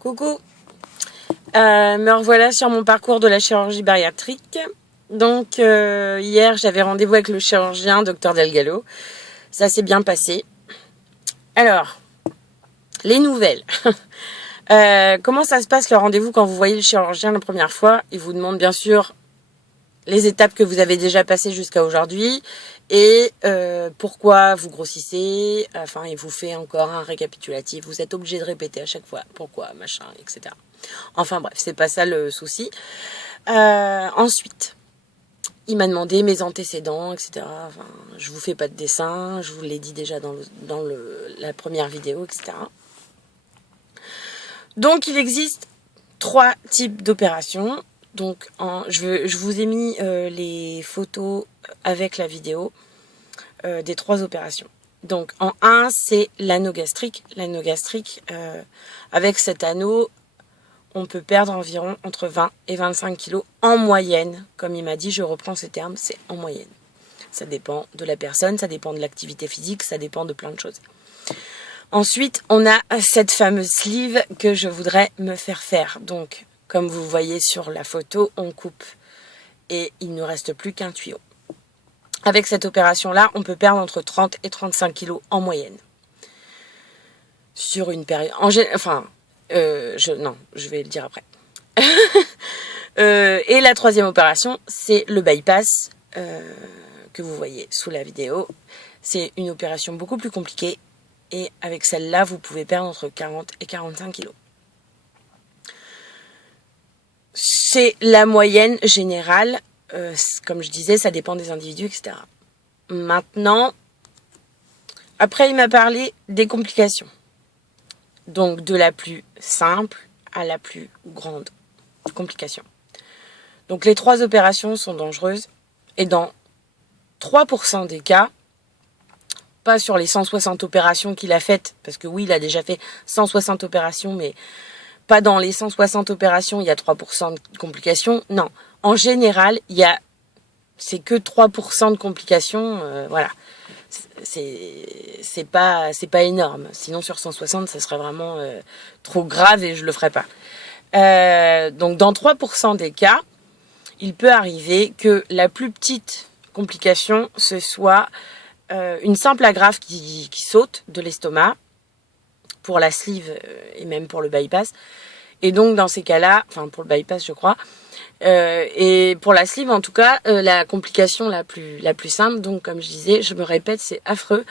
Coucou, me revoilà sur mon parcours de la chirurgie bariatrique. Donc hier j'avais rendez-vous avec le chirurgien Dr Delgado. Ça s'est bien passé. Alors, les nouvelles. Comment ça se passe le rendez-vous quand vous voyez le chirurgien la première fois? Il vous demande bien sûr les étapes que vous avez déjà passées jusqu'à aujourd'hui et pourquoi vous grossissez. Enfin, il vous fait encore un récapitulatif. Vous êtes obligé de répéter à chaque fois pourquoi, machin, etc. Enfin bref, c'est pas ça le souci. Ensuite, il m'a demandé mes antécédents, etc. Enfin, je vous fais pas de dessin, je vous l'ai dit déjà dans la première vidéo, etc. Donc il existe 3 types d'opérations. Donc je vous ai mis les photos avec la vidéo des 3 opérations. Donc en 1, c'est l'anneau gastrique. L'anneau gastrique, avec cet anneau, on peut perdre environ entre 20 et 25 kilos en moyenne. Comme il m'a dit, je reprends ces termes, c'est en moyenne. Ça dépend de la personne, ça dépend de l'activité physique, ça dépend de plein de choses. Ensuite, on a cette fameuse sleeve que je voudrais me faire. Donc, comme vous voyez sur la photo, on coupe et il ne reste plus qu'un tuyau. Avec cette opération-là, on peut perdre entre 30 et 35 kilos en moyenne. Sur une période... je vais le dire après. Et la 3e opération, c'est le bypass que vous voyez sous la vidéo. C'est une opération beaucoup plus compliquée. Et avec celle-là, vous pouvez perdre entre 40 et 45 kilos. C'est la moyenne générale. Comme je disais, ça dépend des individus, etc. Maintenant, après, il m'a parlé des complications. Donc, de la plus simple à la plus grande complication. Donc, les 3 opérations sont dangereuses. Et dans 3% des cas, pas sur les 160 opérations qu'il a faites, parce que oui, il a déjà fait 160 opérations, mais pas dans les 160 opérations, il y a 3% de complications. Non, en général, c'est que 3% de complications, voilà. C'est pas énorme. Sinon, sur 160, ça serait vraiment trop grave et je le ferais pas. Donc, dans 3% des cas, il peut arriver que la plus petite complication, ce soit une simple agrafe qui saute de l'estomac pour la sleeve et même pour le bypass. Et donc dans ces cas-là, enfin pour le bypass je crois, et pour la sleeve en tout cas, la complication la plus simple, donc comme je disais, je me répète, c'est affreux,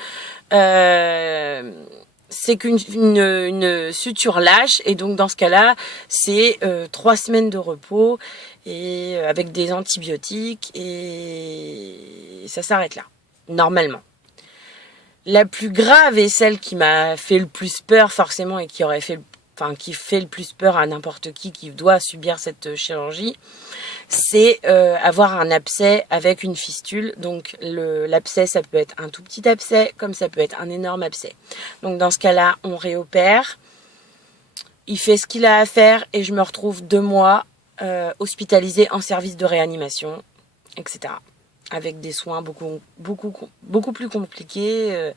c'est qu'une suture lâche, et donc dans ce cas-là, c'est 3 semaines de repos et avec des antibiotiques et ça s'arrête là. Normalement. La plus grave et celle qui m'a fait le plus peur forcément et qui fait le plus peur à n'importe qui doit subir cette chirurgie, c'est avoir un abcès avec une fistule. Donc l'abcès, ça peut être un tout petit abcès comme ça peut être un énorme abcès. Donc dans ce cas-là, on réopère. Il fait ce qu'il a à faire et je me retrouve 2 mois hospitalisée en service de réanimation, etc. Avec des soins beaucoup plus compliqués.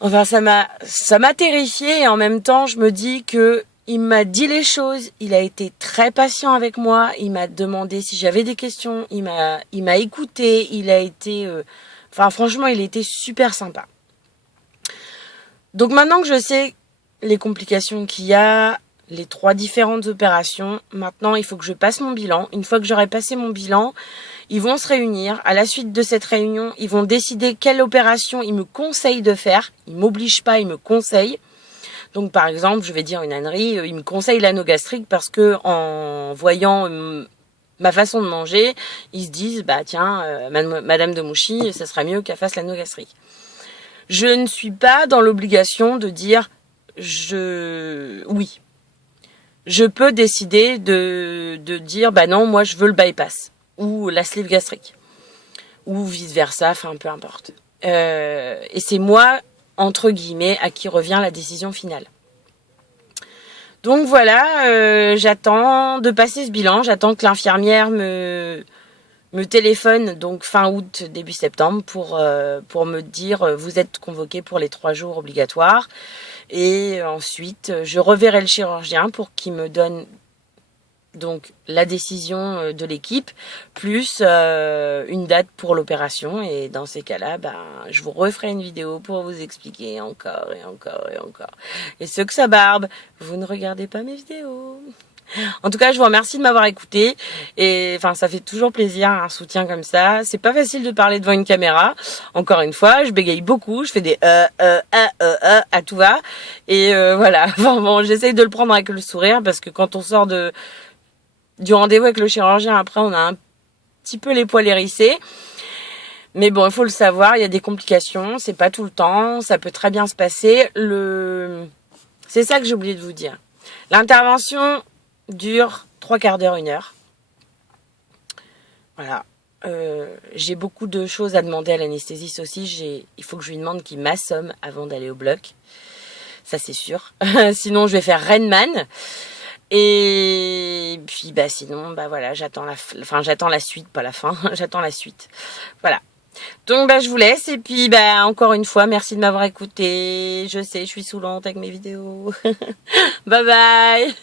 Enfin, ça m'a terrifiée et en même temps, je me dis que il m'a dit les choses. Il a été très patient avec moi. Il m'a demandé si j'avais des questions. Il m'a écouté. Il a été, franchement, il était super sympa. Donc maintenant que je sais les complications qu'il y a, les 3 différentes opérations, maintenant il faut que je passe mon bilan. Une fois que j'aurai passé mon bilan, ils vont se réunir. À la suite de cette réunion, ils vont décider quelle opération ils me conseillent de faire. Ils m'obligent pas, ils me conseillent. Donc par exemple, je vais dire une ânerie, ils me conseillent l'anneau gastrique parce que en voyant ma façon de manger, ils se disent bah tiens, Madame de Mouchy, ça serait mieux qu'elle fasse l'anneau gastrique. Je ne suis pas dans l'obligation de dire oui. Je peux décider de dire bah non, moi je veux le bypass ou la sleeve gastrique ou vice versa, enfin peu importe. Et c'est moi entre guillemets à qui revient la décision finale. Donc voilà, j'attends de passer ce bilan, j'attends que l'infirmière me me téléphone donc fin août, début septembre pour me dire vous êtes convoqué pour les 3 jours obligatoires. Et ensuite, je reverrai le chirurgien pour qu'il me donne donc la décision de l'équipe, plus une date pour l'opération. Et dans ces cas-là, je vous referai une vidéo pour vous expliquer encore et encore et encore. Et ceux que ça barbe, vous ne regardez pas mes vidéos. En tout cas, je vous remercie de m'avoir écouté. Et enfin, ça fait toujours plaisir, un soutien comme ça. C'est pas facile de parler devant une caméra. Encore une fois, je bégaye beaucoup, je fais des à tout va. Et voilà. Enfin bon, j'essaye de le prendre avec le sourire parce que quand on sort du rendez-vous avec le chirurgien, après, on a un petit peu les poils hérissés. Mais bon, il faut le savoir, il y a des complications. C'est pas tout le temps. Ça peut très bien se passer. C'est ça que j'ai oublié de vous dire. L'intervention dure 3/4 d'heure, 1 heure. Voilà. J'ai beaucoup de choses à demander à l'anesthésiste aussi. Il faut que je lui demande qu'il m'assomme avant d'aller au bloc. Ça, c'est sûr. Sinon, je vais faire Rainman. Et puis, sinon, voilà, j'attends la suite, pas la fin. J'attends la suite. Voilà. Donc, je vous laisse. Et puis, encore une fois, merci de m'avoir écouté. Je sais, je suis saoulante avec mes vidéos. Bye bye.